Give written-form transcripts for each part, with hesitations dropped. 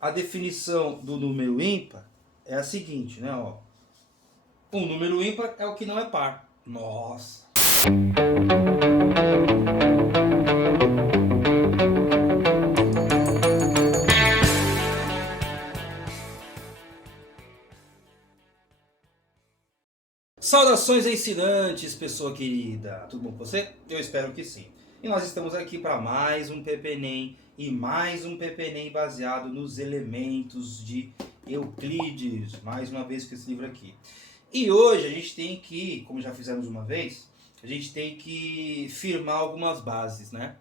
A definição do número ímpar é a seguinte, né? Ó. Um número ímpar é o que não é par. Nossa! Saudações ensinantes, pessoa querida! Tudo bom com você? Eu espero que sim. E nós estamos aqui para mais um PPNEM e mais um PPNEM baseado nos elementos de Euclides. Mais uma vez com esse livro aqui. E hoje a gente tem que, como já fizemos uma vez, a gente tem que firmar algumas bases, né?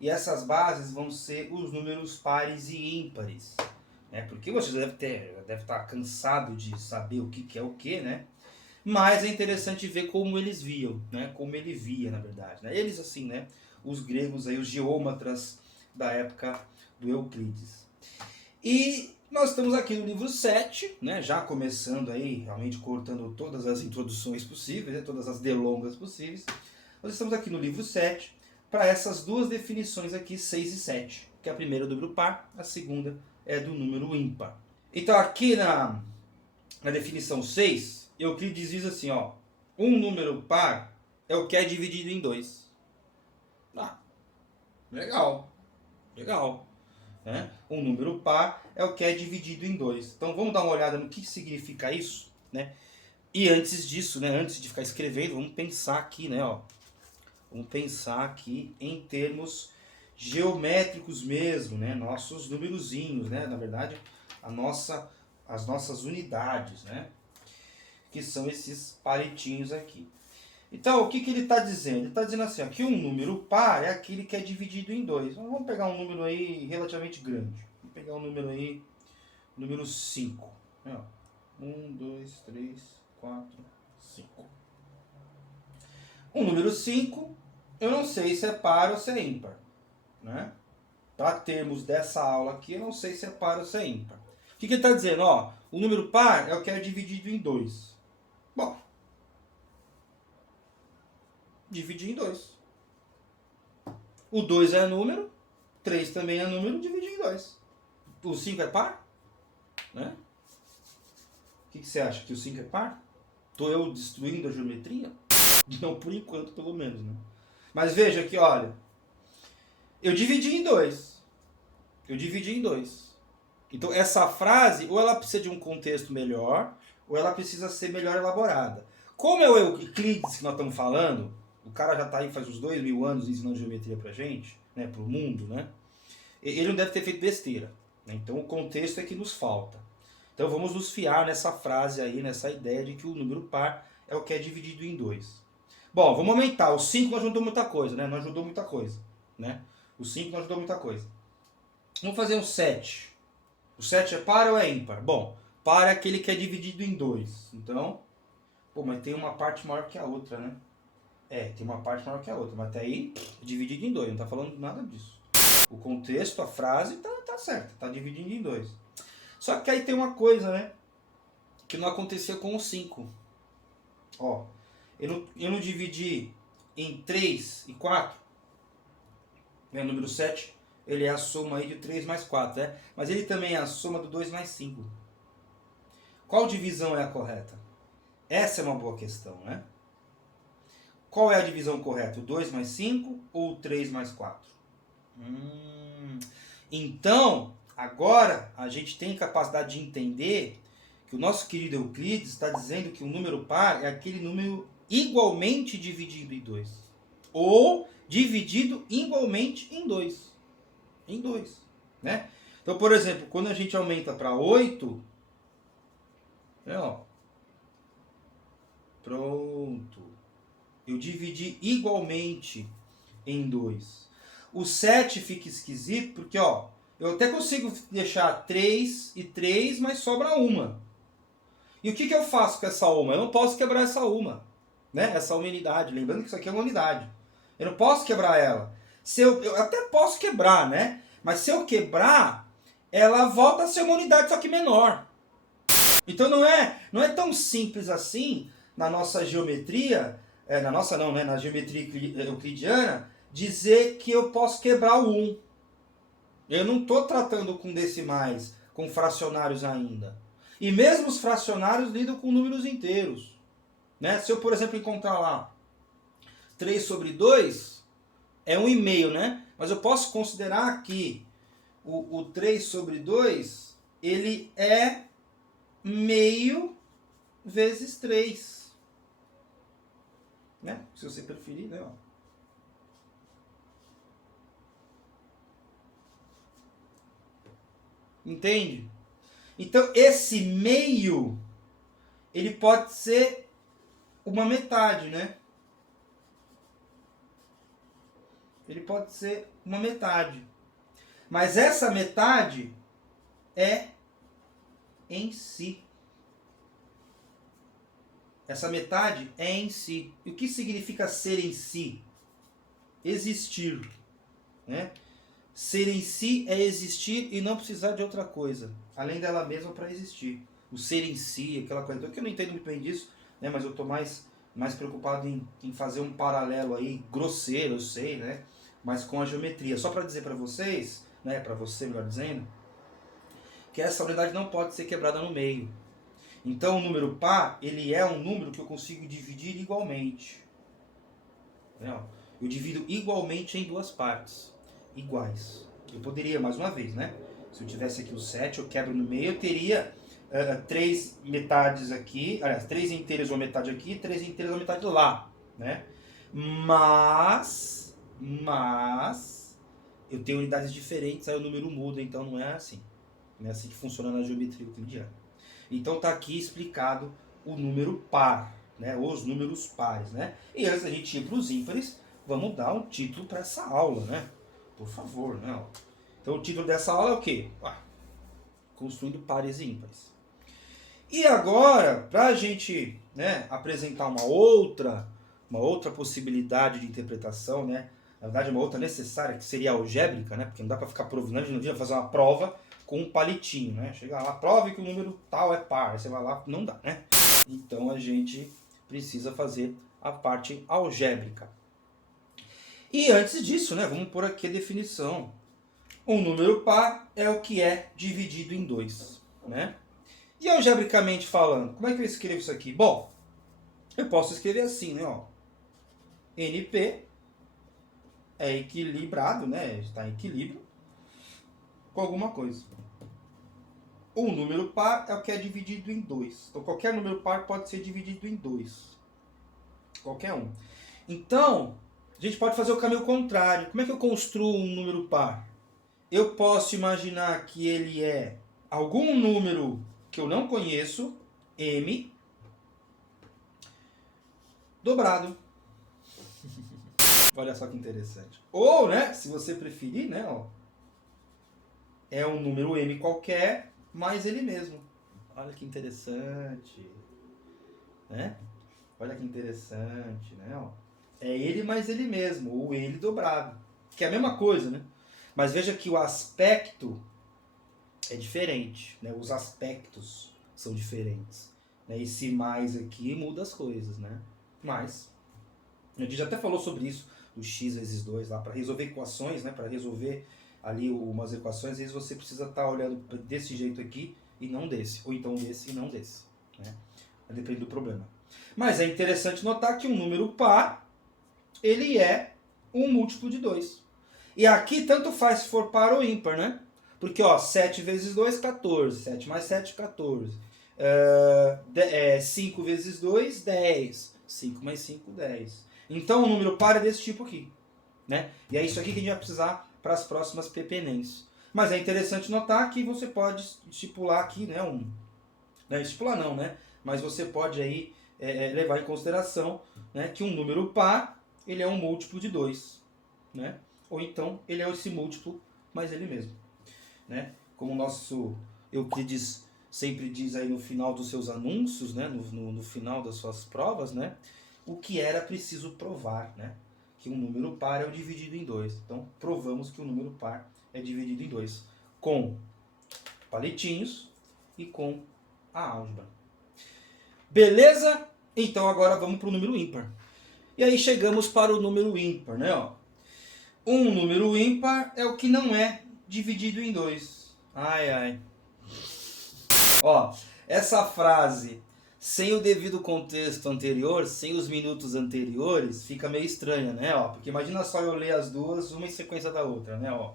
E essas bases vão ser os números pares e ímpares. Né? Porque você deve estar cansado de saber o que é o que, né? Mas é interessante ver como eles viam, né? Como ele via, na verdade. Né? Eles, assim, né? Os gregos, aí, os geômetras da época do Euclides. E nós estamos aqui no livro 7, né? Já começando aí, realmente cortando todas as introduções possíveis, né? Todas as delongas possíveis. Nós estamos aqui no livro 7 para essas duas definições aqui, 6 e 7. Que a primeira é do número par, a segunda é do número ímpar. Então aqui na definição 6, Euclides diz assim, ó, um número par é o que é dividido em 2. Ah, legal, legal. Né? Um número par é o que é dividido em 2. Então vamos dar uma olhada no que significa isso, né? E antes disso, né, antes de ficar escrevendo, vamos pensar aqui, né, ó. Vamos pensar aqui em termos geométricos mesmo, né? Nossos numerozinhos, né? Na verdade, as nossas unidades, né? Que são esses palitinhos aqui. Então, o que ele está dizendo? Ele está dizendo assim, ó, que um número par é aquele que é dividido em 2. Então, vamos pegar um número aí relativamente grande. Vamos pegar um número aí, número 5. 1, 2, 3, 4, 5. Um número 5, eu não sei se é par ou se é ímpar. Né? Para termos dessa aula aqui, eu não sei se é par ou se é ímpar. O que ele está dizendo? Ó, o número par é o que é dividido em 2. Bom, dividir em 2. O 2 é número, 3 também é número, dividir em 2. O 5 é par? Né? O que você acha? Que o 5 é par? Estou eu destruindo a geometria? Não, por enquanto, pelo menos. Né? Mas veja aqui, olha. Eu dividi em 2. Eu dividi em 2. Então, essa frase, ou ela precisa de um contexto melhor, ou ela precisa ser melhor elaborada. Como é o Euclides que nós estamos falando, o cara já está aí faz uns 2000 anos ensinando geometria pra gente, né, pro mundo, né? Ele não deve ter feito besteira. Né? Então, o contexto é que nos falta. Então, vamos nos fiar nessa frase aí, nessa ideia de que o número par é o que é dividido em 2. Bom, vamos aumentar. O 5 não ajudou muita coisa, né? Não ajudou muita coisa, né? O 5 não ajudou muita coisa. Vamos fazer um 7. O 7 é par ou é ímpar? Bom, par é aquele que é dividido em 2. Então, pô, mas tem uma parte maior que a outra, né? É, tem uma parte maior que a outra, mas até aí, dividido em 2, não tá falando nada disso. O contexto, a frase, tá certa, tá dividindo em 2. Só que aí tem uma coisa, né? Que não acontecia com o 5. Ó, eu não dividi em 3 e 4. Né? O número 7, ele é a soma aí de 3 mais 4, né? Mas ele também é a soma do 2 mais 5. Qual divisão é a correta? Essa é uma boa questão, né? Qual é a divisão correta? O 2 mais 5 ou o 3 mais 4? Então, agora a gente tem capacidade de entender que o nosso querido Euclides está dizendo que o número par é aquele número igualmente dividido em 2. Ou dividido igualmente em 2. Em 2. Né? Então, por exemplo, quando a gente aumenta para 8, né, ó, pronto. Eu dividi igualmente em 2. O 7 fica esquisito porque, ó, eu até consigo deixar 3 e 3, mas sobra uma. E o que eu faço com essa uma? Eu não posso quebrar essa uma. Né? Essa uma unidade. Lembrando que isso aqui é uma unidade. Eu não posso quebrar ela. Eu até posso quebrar, né? Mas se eu quebrar, ela volta a ser uma unidade, só que menor. Então não é tão simples assim na nossa geometria, na nossa não, né? Na geometria euclidiana, dizer que eu posso quebrar o 1. Eu não estou tratando com decimais, com fracionários ainda. E mesmo os fracionários lidam com números inteiros. Né? Se eu, por exemplo, encontrar lá 3 sobre 2, é 1,5, né? Mas eu posso considerar que o 3 sobre 2, ele é meio vezes 3. Né? Se você preferir, né? Entende? Então, esse meio, ele pode ser uma metade, né? Ele pode ser uma metade. Mas essa metade é em si. Essa metade é em si. E o que significa ser em si? Existir. Né? Ser em si é existir e não precisar de outra coisa, além dela mesma para existir. O ser em si, aquela coisa. Então, que eu não entendo muito bem disso, né? Mas eu estou mais preocupado em fazer um paralelo aí, grosseiro, eu sei, né? Mas com a geometria. Só para dizer para vocês, né? Para você, melhor dizendo, que essa unidade não pode ser quebrada no meio. Então, o número par, ele é um número que eu consigo dividir igualmente. Eu divido igualmente em duas partes. Iguais. Eu poderia, mais uma vez, né? Se eu tivesse aqui o 7, eu quebro no meio, eu teria 3 metades aqui, aliás, 3 inteiras uma metade aqui, 3 inteiras uma metade lá, né? Mas, eu tenho unidades diferentes, aí o número muda, então não é assim. Não é assim que funciona na geometria euclidiana. Então está aqui explicado o número par, né? Os números pares, né? E antes da gente ir para os ímpares, vamos dar um título para essa aula, né? Por favor, né? Então o título dessa aula é o quê? Construindo pares e ímpares. E agora, para a gente, né, apresentar uma outra possibilidade de interpretação, né? Na verdade, uma outra necessária, que seria a algébrica, né? Porque não dá para ficar provando, a gente não devia fazer uma prova com um palitinho, né? Chegar lá, prove que o número tal é par, você vai lá, não dá, né? Então a gente precisa fazer a parte algébrica. E antes disso, né, vamos pôr aqui a definição. Um número par é o que é dividido em 2, né? E algebricamente falando, como é que eu escrevo isso aqui? Bom, eu posso escrever assim, né? Ó. NP é equilibrado, né? Está em equilíbrio com alguma coisa. Um número par é o que é dividido em 2. Então, qualquer número par pode ser dividido em 2. Qualquer um. Então, a gente pode fazer o caminho contrário. Como é que eu construo um número par? Eu posso imaginar que ele é algum número que eu não conheço, M, dobrado. Olha só que interessante. Ou, né, se você preferir, né, ó, é um número M qualquer, mais ele mesmo. Olha que interessante. Né? Olha que interessante, né, ó. É ele mais ele mesmo, ou ele dobrado. Que é a mesma coisa, né? Mas veja que o aspecto é diferente, né? Os aspectos são diferentes. Né? Esse mais aqui muda as coisas, né? Mas, a gente já até falou sobre isso, do x vezes 2 lá, para resolver equações, né? Para resolver ali umas equações, às vezes você precisa estar olhando desse jeito aqui e não desse. Ou então desse e não desse. Né? Depende do problema. Mas é interessante notar que um número par, ele é um múltiplo de 2. E aqui tanto faz se for par ou ímpar, né? Porque, ó, 7 vezes 2, 14. 7 mais 7, 14. 5 vezes 2, 10. 5 mais 5, 10. Então, o número par é desse tipo aqui. Né? E é isso aqui que a gente vai precisar para as próximas PPNEMs. Mas é interessante notar que você pode estipular aqui, né? Estipular não, né? Mas você pode aí levar em consideração, né, que um número par, ele é um múltiplo de 2. Né? Ou então, ele é esse múltiplo mais ele mesmo. Né? Como o nosso Euclides sempre diz aí no final dos seus anúncios, né? no final das suas provas, né? O que era preciso provar, né? Que um número par é o dividido em 2. Então, provamos que o número par é dividido em 2. Com palitinhos e com a álgebra. Beleza? Então, agora vamos para o número ímpar. E aí chegamos para o número ímpar, né? Ó. Um número ímpar é o que não é dividido em 2. Ai, ai. Ó, essa frase, sem o devido contexto anterior, sem os minutos anteriores, fica meio estranha, né? Ó, porque imagina só eu ler as duas, uma em sequência da outra, né? Ó,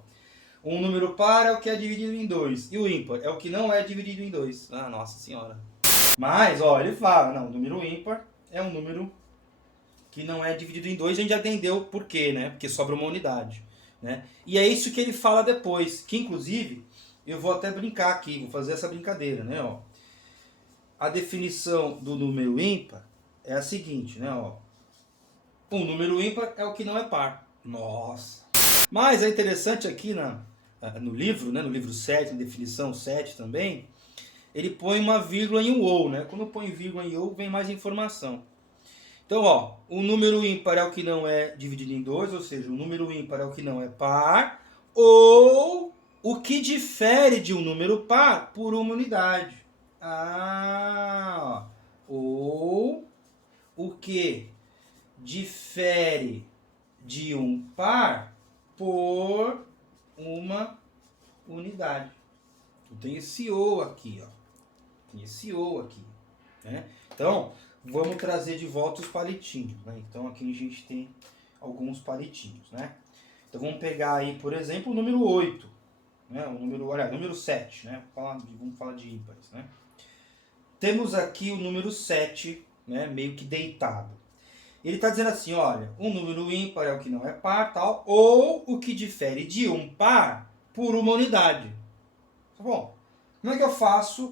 um número par é o que é dividido em 2, e o ímpar é o que não é dividido em 2. Ah, nossa senhora. Mas, ó, ele fala, não, o número ímpar é um número que não é dividido em 2, a gente já entendeu por quê, né? Porque sobra uma unidade, né? E é isso que ele fala depois, que inclusive, eu vou até brincar aqui, vou fazer essa brincadeira, né? Ó, a definição do número ímpar é a seguinte, né? Ó, um número ímpar é o que não é par. Nossa! Mas é interessante aqui no livro, né? No livro 7, na definição 7 também, ele põe uma vírgula em um ou, né? Quando põe vírgula em ou, vem mais informação. Então, ó, o número ímpar é o que não é dividido em 2, ou seja, o número ímpar é o que não é par, ou o que difere de um número par por uma unidade. Ah, ou o que difere de um par por uma unidade. Então, tem esse ou aqui, ó. Tem esse ou aqui, né? Então, vamos trazer de volta os palitinhos, né? Então aqui a gente tem alguns palitinhos, né? Então vamos pegar aí, por exemplo, o número 8, né? O número 7, né? Vamos falar de ímpares, né? Temos aqui o número 7, né? Meio que deitado. Ele está dizendo assim, olha, um número ímpar é o que não é par, tal, ou o que difere de um par por uma unidade. Tá bom? Como é que eu faço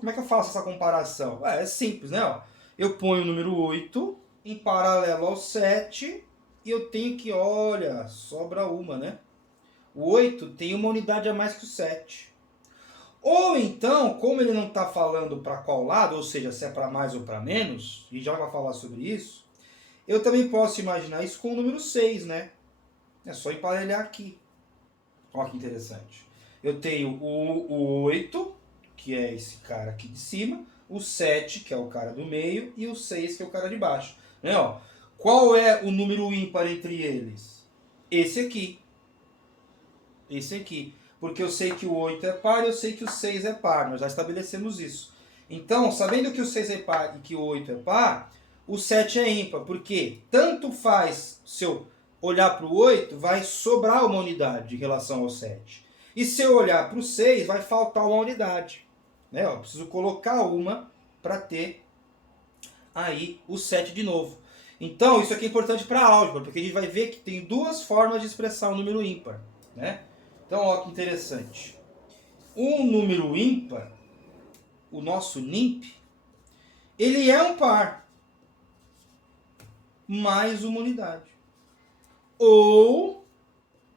essa comparação? É simples, né? Ó, eu ponho o número 8 em paralelo ao 7 e eu tenho que, olha, sobra uma, né? O 8 tem uma unidade a mais que o 7. Ou então, como ele não está falando para qual lado, ou seja, se é para mais ou para menos, e já vai falar sobre isso, eu também posso imaginar isso com o número 6, né? É só emparelhar aqui. Olha que interessante. Eu tenho o 8, que é esse cara aqui de cima, o 7, que é o cara do meio, e o 6, que é o cara de baixo. Né, ó? Qual é o número ímpar entre eles? Esse aqui. Esse aqui. Porque eu sei que o 8 é par e eu sei que o 6 é par. Nós já estabelecemos isso. Então, sabendo que o 6 é par e que o 8 é par, o 7 é ímpar. Porque tanto faz se eu olhar para o 8, vai sobrar uma unidade em relação ao 7. E se eu olhar para o 6, vai faltar uma unidade. Né? Eu preciso colocar uma para ter aí o 7 de novo. Então, isso aqui é importante para a álgebra, porque a gente vai ver que tem duas formas de expressar um número ímpar. Né? Então, olha que interessante. Um número ímpar, o nosso NIMP, ele é um par mais uma unidade. Ou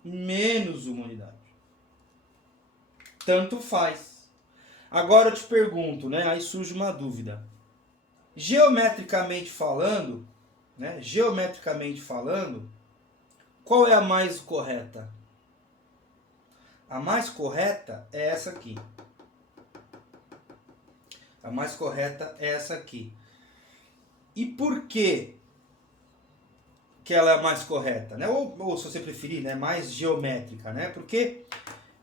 menos uma unidade. Tanto faz. Agora eu te pergunto, né? Aí surge uma dúvida. Geometricamente falando, né? Geometricamente falando, qual é a mais correta? A mais correta é essa aqui. A mais correta é essa aqui. E por que ela é a mais correta? Né? Ou se você preferir, né? Mais geométrica, né? Porque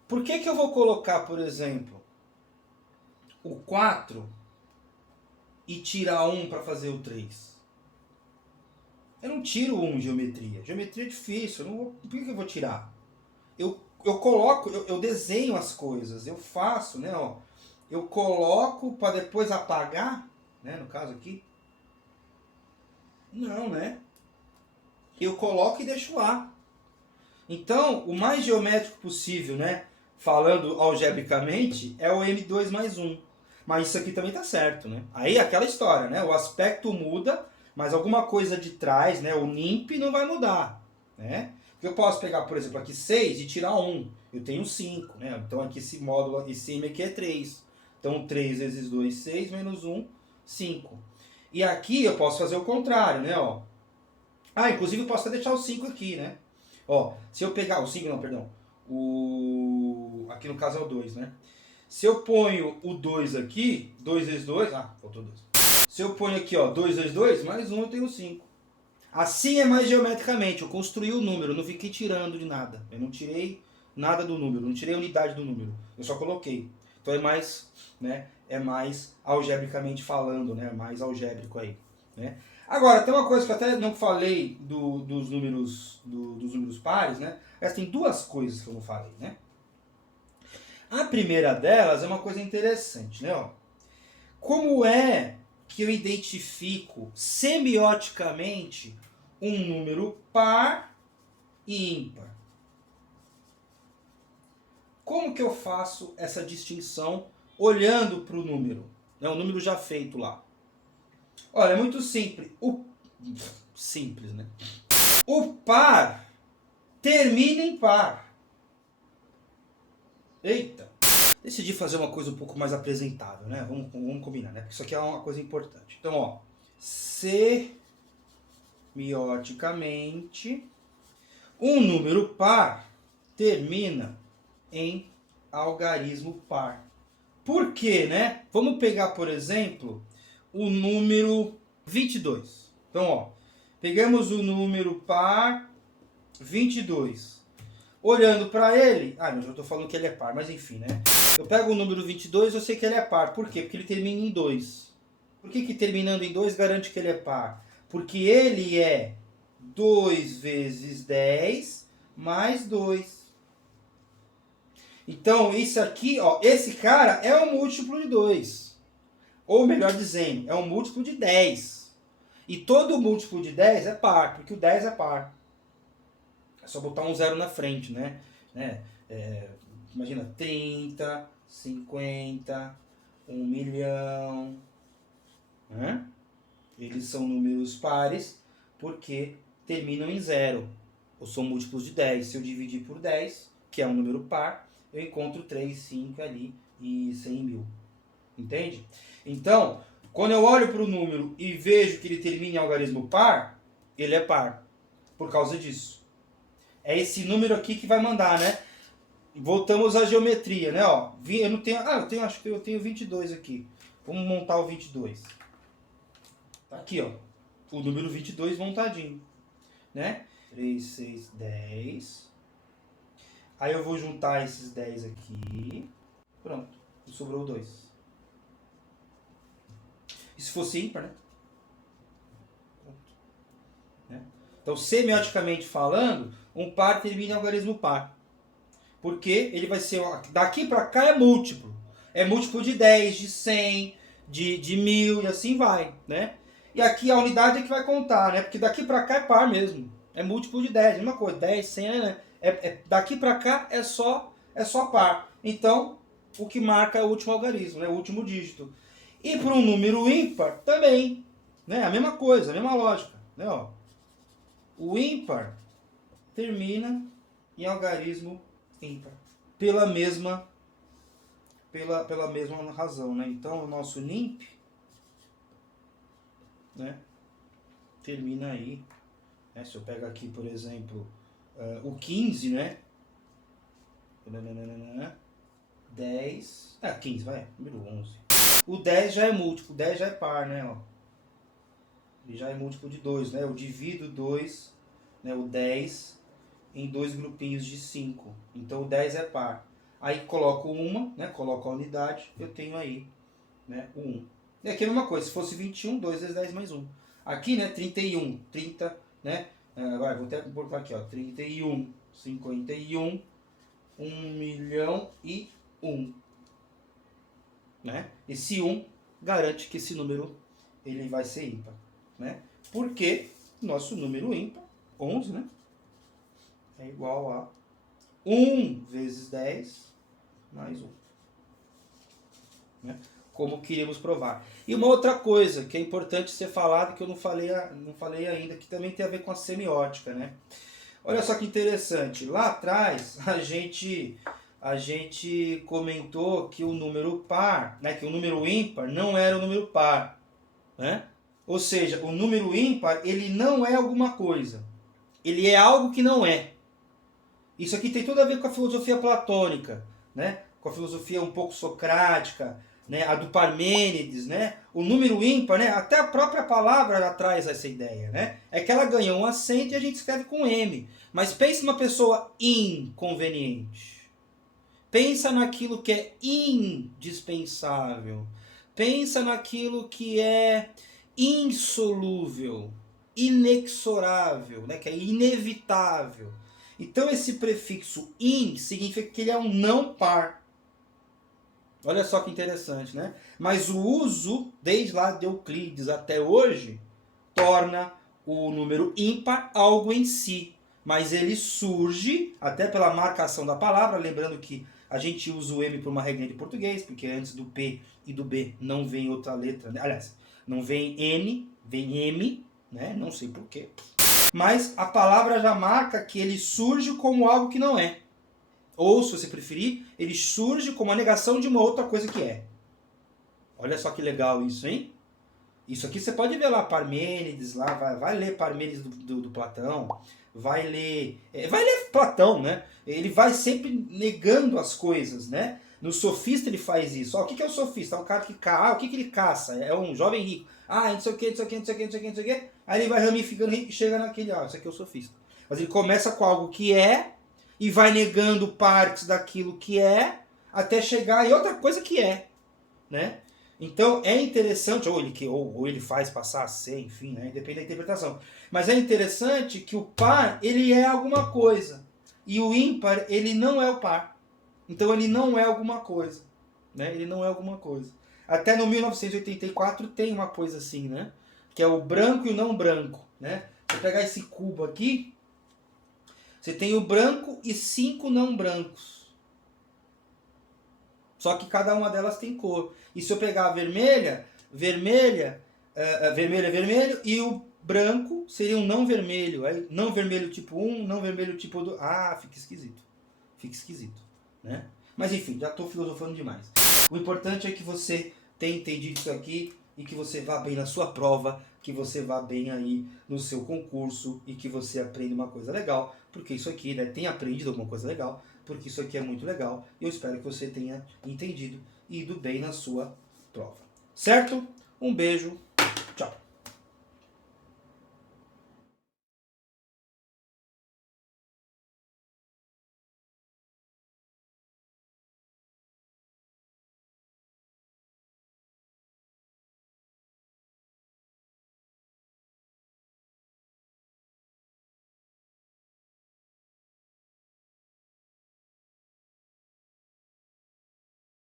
por que eu vou colocar, por exemplo, o 4 e tirar 1 para fazer o 3? Eu não tiro 1 em geometria. Geometria é difícil. Por que eu vou tirar? Eu coloco, eu desenho as coisas, eu faço, né? Ó, eu coloco para depois apagar, né? No caso aqui. Não, né? Eu coloco e deixo lá. Então, o mais geométrico possível, né? Falando algebricamente, é o M2 mais 1. Mas isso aqui também tá certo, né? Aí aquela história, né? O aspecto muda, mas alguma coisa de trás, né? O NIMP não vai mudar, né? Porque eu posso pegar, por exemplo, aqui 6 e tirar 1. Eu tenho 5, né? Então aqui esse módulo em cima aqui é 3. Então 3 vezes 2, 6, menos 1, 5. E aqui eu posso fazer o contrário, né? Ó. Ah, inclusive eu posso até deixar o 5 aqui, né? Ó, se eu pegar... O 5 não, perdão. Aqui no caso é o 2, né? Se eu ponho o 2 aqui, 2 vezes 2... Ah, faltou 2. Se eu ponho aqui, ó, 2 vezes 2, mais 1 eu tenho 5. Assim é mais geometricamente. Eu construí o número, eu não fiquei tirando de nada. Eu não tirei nada do número, não tirei a unidade do número. Eu só coloquei. Então é mais, né, é mais algebricamente falando, né? Mais algébrico aí, né? Agora, tem uma coisa que eu até não falei dos números pares, né? Mas tem duas coisas que eu não falei, né? A primeira delas é uma coisa interessante, né? Ó, como é que eu identifico semioticamente um número par e ímpar? Como que eu faço essa distinção olhando para o número? É um número já feito lá. Olha, é muito simples. Simples, né? O par termina em par. Eita! Decidi fazer uma coisa um pouco mais apresentável, né? Vamos combinar, né? Porque isso aqui é uma coisa importante. Então, ó. Semioticamente, um número par termina em algarismo par. Por quê, né? Vamos pegar, por exemplo, o número 22. Então, ó, pegamos o número par 22. Olhando para ele, mas eu estou falando que ele é par, mas enfim, né? Eu pego o número 22, eu sei que ele é par. Por quê? Porque ele termina em 2. Por que terminando em 2 garante que ele é par? Porque ele é 2 vezes 10 mais 2. Então, isso aqui, ó, esse cara é um múltiplo de 2. Ou melhor dizendo, é um múltiplo de 10. E todo múltiplo de 10 é par, porque o 10 é par. É só botar um zero na frente, né? Imagina, 30, 50, 1 milhão. Né? Eles são números pares porque terminam em zero. Ou são múltiplos de 10. Se eu dividir por 10, que é um número par, eu encontro 3, 5 ali e 100 mil. Entende? Então, quando eu olho para o número e vejo que ele termina em algarismo par, ele é par. Por causa disso. É esse número aqui que vai mandar, né? Voltamos à geometria, né? Ó, eu não tenho, acho que eu tenho 22 aqui. Vamos montar o 22. Tá aqui, ó. O número 22 montadinho, né? 3, 6, 10. Aí eu vou juntar esses 10 aqui. Pronto. Sobrou 2. E se fosse ímpar, né? Então, semioticamente falando, um par termina em algarismo par. Porque ele vai ser, daqui para cá é múltiplo. É múltiplo de 10, de 100, de 1000 e assim vai, né? E aqui a unidade é que vai contar, né? Porque daqui para cá é par mesmo. É múltiplo de 10, mesma coisa, 10, 100, né? Daqui para cá é só par. Então, o que marca é o último algarismo, né? O último dígito. E para um número ímpar também, né? A mesma coisa, a mesma lógica, né? Ó. O ímpar termina em algarismo ímpar. Pela mesma razão, né? Então, o nosso NIMP, né, termina aí. Né? Se eu pego aqui, por exemplo, o 15, né? 10. 15, vai. Número 11. O 10 já é múltiplo, o 10 já é par, né? Ó. Ele já é múltiplo de 2, né? Eu divido 2, né, o 10, em 2 grupinhos de 5. Então o 10 é par. Aí coloco uma, né? Coloco a unidade, eu tenho aí, né, o 1. E aqui é a mesma coisa, se fosse 21, 2 vezes 10 mais 1. Aqui, né, 31, 30, né? Vou até botar aqui, ó, 31, 51, 1 milhão e 1. Né? Esse 1 garante que esse número ele vai ser ímpar. Né? Porque nosso número ímpar, 11, né? É igual a 1 vezes 10 mais 1. Né? Como queríamos provar. E uma outra coisa que é importante ser falado, que eu não falei ainda, que também tem a ver com a semiótica. Né? Olha só que interessante. Lá atrás, a gente comentou que o número par, né, que o número ímpar não era o número par. Né? Ou seja, o número ímpar, ele não é alguma coisa. Ele é algo que não é. Isso aqui tem tudo a ver com a filosofia platônica, né? Com a filosofia um pouco socrática, né? A do Parmênides, né? O número ímpar, né? Até a própria palavra já traz essa ideia, né? É que ela ganha um acento e a gente escreve com M. Mas pense numa pessoa inconveniente. Pensa naquilo que é indispensável. Pensa naquilo que é insolúvel, inexorável, né? Que é inevitável. Então esse prefixo in significa que ele é um não par. Olha só que interessante, né? Mas o uso, desde lá de Euclides até hoje, torna o número ímpar algo em si. Mas ele surge, até pela marcação da palavra, lembrando que a gente usa o M por uma regra de português, porque antes do P e do B não vem outra letra, né? Aliás, não vem N, vem M, né? Não sei porquê. Mas a palavra já marca que ele surge como algo que não é. Ou, se você preferir, ele surge como a negação de uma outra coisa que é. Olha só que legal isso, hein? Isso aqui você pode ver lá, Parmênides, lá, vai ler Parmênides do Platão, vai ler Platão, né? Ele vai sempre negando as coisas, né? No sofista ele faz isso. Ó, o que é o sofista? É um cara que caça. O que ele caça? É um jovem rico. Não sei o que, não sei o que, não sei o que, não sei o que, não sei o que. Aí ele vai ramificando e chega naquele, isso aqui é o sofista. Mas ele começa com algo que é, e vai negando partes daquilo que é, até chegar em outra coisa que é, né? Então é interessante, ou ele faz passar a ser, enfim, né? Depende da interpretação. Mas é interessante que o par, ele é alguma coisa. E o ímpar, ele não é o par. Então ele não é alguma coisa, né? Ele não é alguma coisa. Até no 1984 tem uma coisa assim, né? Que é o branco e o não branco, né? Se eu pegar esse cubo aqui, você tem o branco e 5 não brancos. Só que cada uma delas tem cor. E se eu pegar a vermelha, vermelho e o branco seria um não vermelho. Aí, não vermelho tipo 1, não vermelho tipo 2. Fica esquisito. Fica esquisito, né? Mas enfim, já estou filosofando demais. O importante é que você tenha entendido isso aqui e que você vá bem na sua prova, que você vá bem aí no seu concurso e que você aprenda uma coisa legal, porque isso aqui, né, tenha aprendido alguma coisa legal, porque isso aqui é muito legal e eu espero que você tenha entendido e ido bem na sua prova. Certo? Um beijo, tchau!